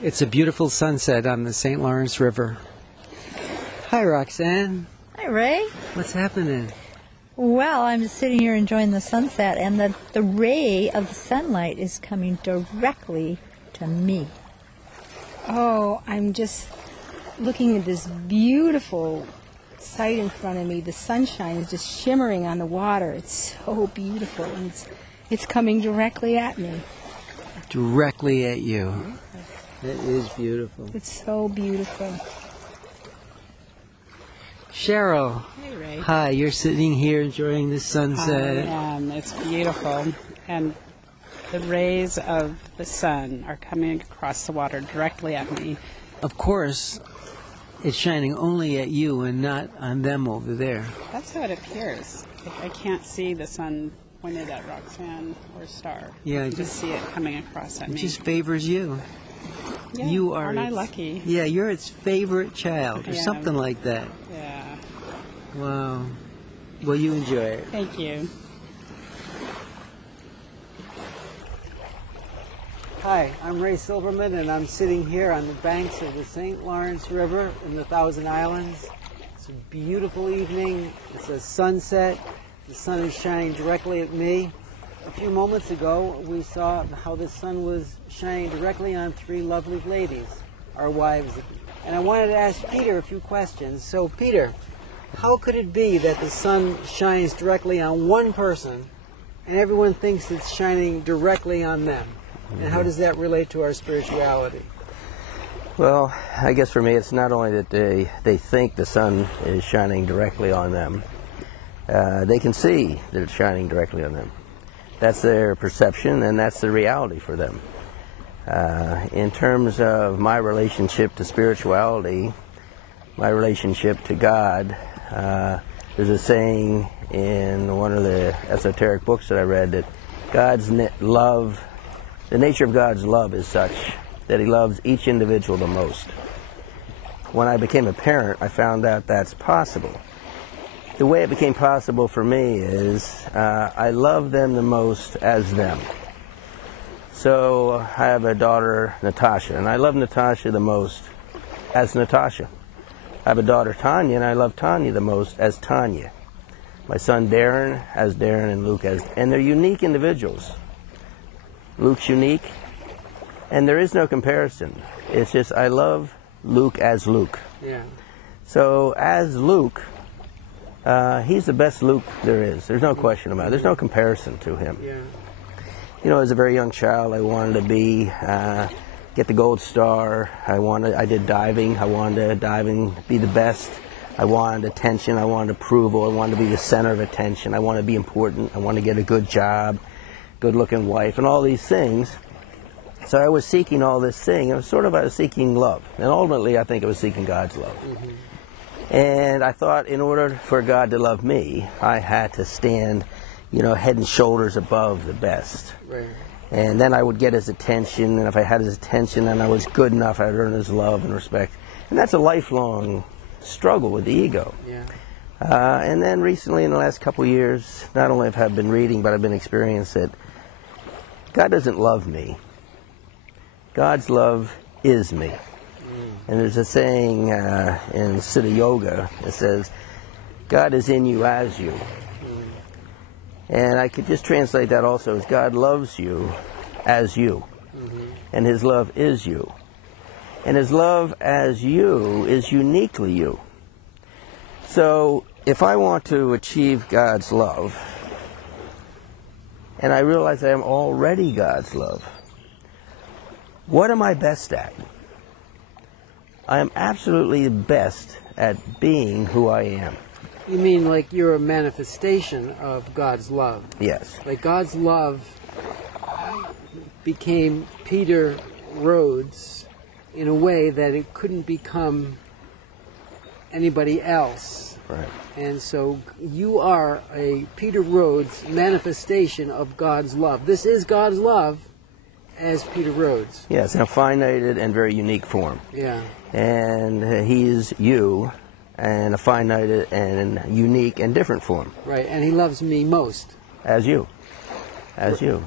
It's a beautiful sunset on the St. Lawrence River. Hi, Roxanne. Hi, Ray. What's happening? Well, I'm just sitting here enjoying the sunset, and the ray of the sunlight is coming directly to me. Oh, I'm just looking at this beautiful sight in front of me. The sunshine is just shimmering on the water. It's so beautiful, and it's coming directly at me. Directly at you. It is beautiful. It's so beautiful. Cheryl. Hey, Ray. Hi, you're sitting here enjoying the sunset. I am. It's beautiful. And the rays of the sun are coming across the water directly at me. Of course, it's shining only at you and not on them over there. That's how it appears. I can't see the sun pointed at Roxanne or Star. Yeah, I just see it coming across at It me. just favors you. Yeah, You are. aren't I lucky? Yeah, you're its favorite child, or Yeah. something like that. Yeah. Wow. Well, you enjoy it. Thank you. Hi, I'm Ray Silverman, and I'm sitting here on the banks of the St. Lawrence River in the Thousand Islands. It's a beautiful evening. It's a sunset. The sun is shining directly at me. A few moments ago, we saw how the sun was shining directly on three lovely ladies, our wives. And I wanted to ask Peter a few questions. So, Peter, how could it be that the sun shines directly on one person and everyone thinks it's shining directly on them? And how does that relate to our spirituality? Well, I guess for me it's not only that they think the sun is shining directly on them. They can see that it's shining directly on them. That's their perception, and that's the reality for them. In terms of my relationship to spirituality, my relationship to God, there's a saying in one of the esoteric books that I read that God's love, the nature of God's love is such that He loves each individual the most. When I became a parent, I found out that's possible. The way it became possible for me is I love them the most as them. So I have a daughter, Natasha, and I love Natasha the most as Natasha. I have a daughter, Tanya, and I love Tanya the most as Tanya. My son, Darren, as Darren, and Luke as... And they're unique individuals. Luke's unique, and there is no comparison. It's just I love Luke as Luke. Yeah. So as Luke... he's the best Luke there is. There's no question about it. There's no comparison to him. Yeah. You know, as a very young child, I wanted to be, get the gold star. I did diving. I wanted to diving, be the best. I wanted attention. I wanted approval. I wanted to be the center of attention. I wanted to be important. I wanted to get a good job, good-looking wife, and all these things. So I was seeking all this thing. It was sort of I was seeking love. And ultimately, I think it was seeking God's love. Mm-hmm. And I thought in order for God to love me, I had to stand, you know, head and shoulders above the best. Right. And then I would get His attention, and if I had His attention and I was good enough, I'd earn His love and respect. And that's a lifelong struggle with the ego. Yeah. And then recently, in the last couple of years, not only have I been reading, but I've been experiencing that God doesn't love me. God's love is me. And there's a saying in Siddha Yoga that says, God is in you as you. And I could just translate that also as God loves you as you. And His love is you. And His love as you is uniquely you. So if I want to achieve God's love, and I realize I am already God's love, what am I best at? I am absolutely the best at being who I am. You mean like you're a manifestation of God's love? Yes. Like God's love became Peter Rhodes in a way that it couldn't become anybody else. Right. And so you are a Peter Rhodes manifestation of God's love. This is God's love as Peter Rhodes. Yes, in a finite and very unique form. Yeah. And He is you in a finite and unique and different form. Right, and He loves me most. As you. As you.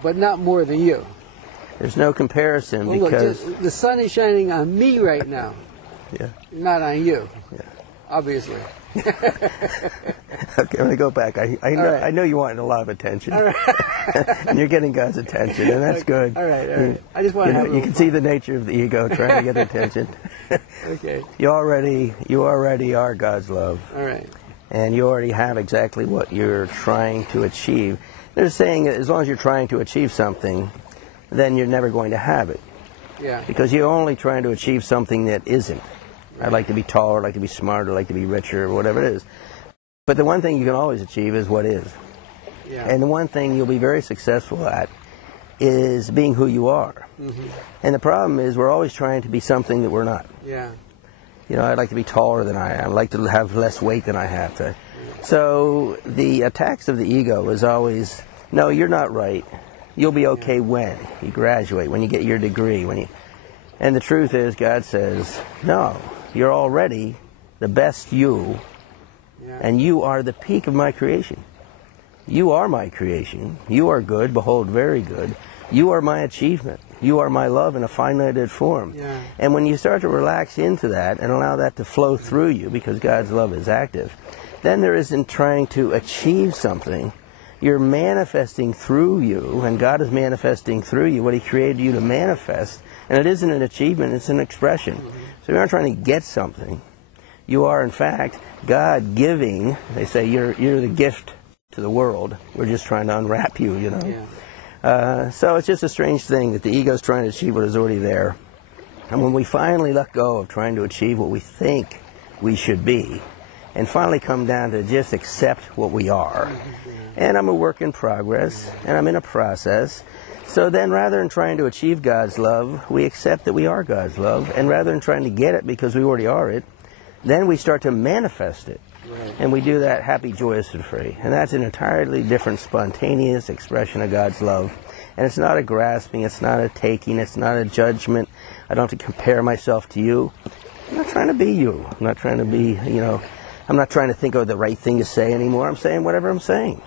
But not more than you. There's no comparison Well, because look, the sun is shining on me right now, yeah. not on you. Yeah. Obviously. Okay, I'm gonna go back. I know right. I know you want a lot of attention, All right. and you're getting God's attention, and that's good. All right. I just want to have a You little can see the nature of the ego trying to get attention. Okay. You already are God's love, All right. and you already have exactly what you're trying to achieve. They're saying that as long as you're trying to achieve something, then you're never going to have it, Yeah. because you're only trying to achieve something that isn't. I'd like to be taller, I'd like to be smarter, I'd like to be richer, or whatever it is. But the one thing you can always achieve is what is. Yeah. And the one thing you'll be very successful at is being who you are. Mm-hmm. And the problem is we're always trying to be something that we're not. Yeah. You know, I'd like to be taller than I am. I'd like to have less weight than I have to. So the attacks of the ego is always, no, you're not right. You'll be okay when you graduate, when you get your degree, And the truth is, God says, no, you're already the best you, and you are the peak of my creation. You are my creation. You are good, behold, very good. You are my achievement. You are my love in a finited form. Yeah. And when you start to relax into that and allow that to flow through you, because God's love is active, then there isn't trying to achieve something. You're manifesting through you, and God is manifesting through you what He created you to manifest. And it isn't an achievement, it's an expression. So you're not trying to get something. You are, in fact, God giving. They say you're the gift to the world. We're just trying to unwrap you, you know. Yeah. So it's just a strange thing that the ego's trying to achieve what is already there. And when we finally let go of trying to achieve what we think we should be, and finally come down to just accept what we are. And I'm a work in progress, and I'm in a process. So then rather than trying to achieve God's love, we accept that we are God's love. And rather than trying to get it because we already are it, then we start to manifest it. Right. And we do that happy, joyous, and free. And that's an entirely different, spontaneous expression of God's love. And it's not a grasping, it's not a taking, it's not a judgment. I don't have to compare myself to you. I'm not trying to be you. I'm not trying to be, I'm not trying to think of the right thing to say anymore. I'm saying whatever I'm saying.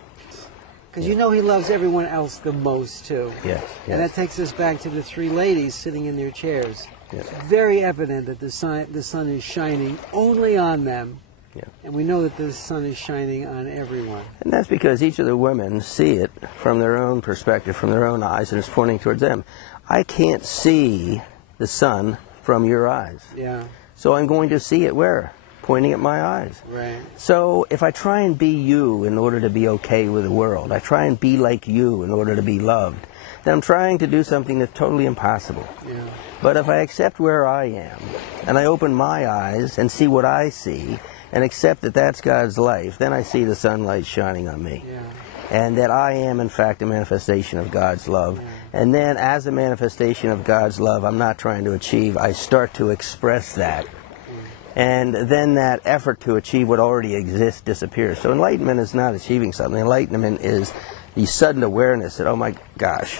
Because you know He loves everyone else the most, too. Yes. And that takes us back to the three ladies sitting in their chairs. Yes. It's very evident that the sun is shining only on them. Yeah. And we know that the sun is shining on everyone. And that's because each of the women see it from their own perspective, from their own eyes, and it's pointing towards them. I can't see the sun from your eyes. Yeah. So I'm going to see it where? Pointing at my eyes. Right. So if I try and be you in order to be okay with the world, I try and be like you in order to be loved, then I'm trying to do something that's totally impossible. Yeah. But if I accept where I am, and I open my eyes and see what I see, and accept that that's God's life, then I see the sunlight shining on me. Yeah. And that I am, in fact, a manifestation of God's love. Yeah. And then, as a manifestation of God's love, I'm not trying to achieve, I start to express that. And then that effort to achieve what already exists disappears. So enlightenment is not achieving something. Enlightenment is the sudden awareness that, oh my gosh,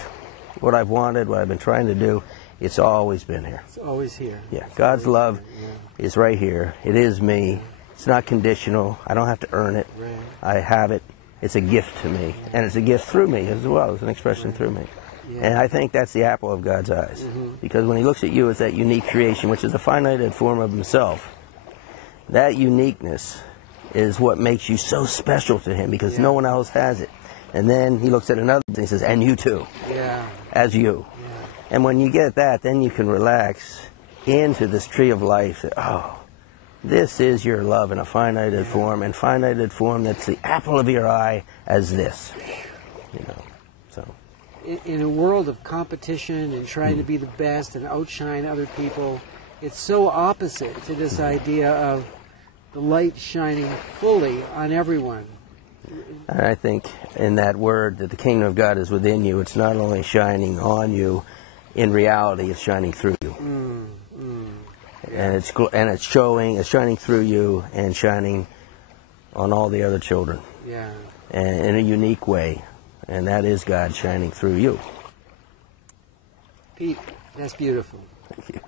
what I've wanted, what I've been trying to do, it's always been here. It's always here. Yeah, God's love is right here. It is me. It's not conditional. I don't have to earn it. Right. I have it. It's a gift to me. And it's a gift through me as well. It's an expression through me. Yeah. And I think that's the apple of God's eyes. Because when He looks at you as that unique creation, which is a finited form of Himself, that uniqueness is what makes you so special to Him, because no one else has it. And then He looks at another and He says, and you too, as you. Yeah. And when you get that, then you can relax into this tree of life that, oh, this is your love in a finited form, and finited form that's the apple of your eye as this. So. In a world of competition and trying to be the best and outshine other people, it's so opposite to this idea of the light shining fully on everyone. And I think in that word that the kingdom of God is within you, it's not only shining on you, in reality it's shining through you. And it's shining through you and shining on all the other children. Yeah. And in a unique way. And that is God shining through you. Pete, that's beautiful. Thank you.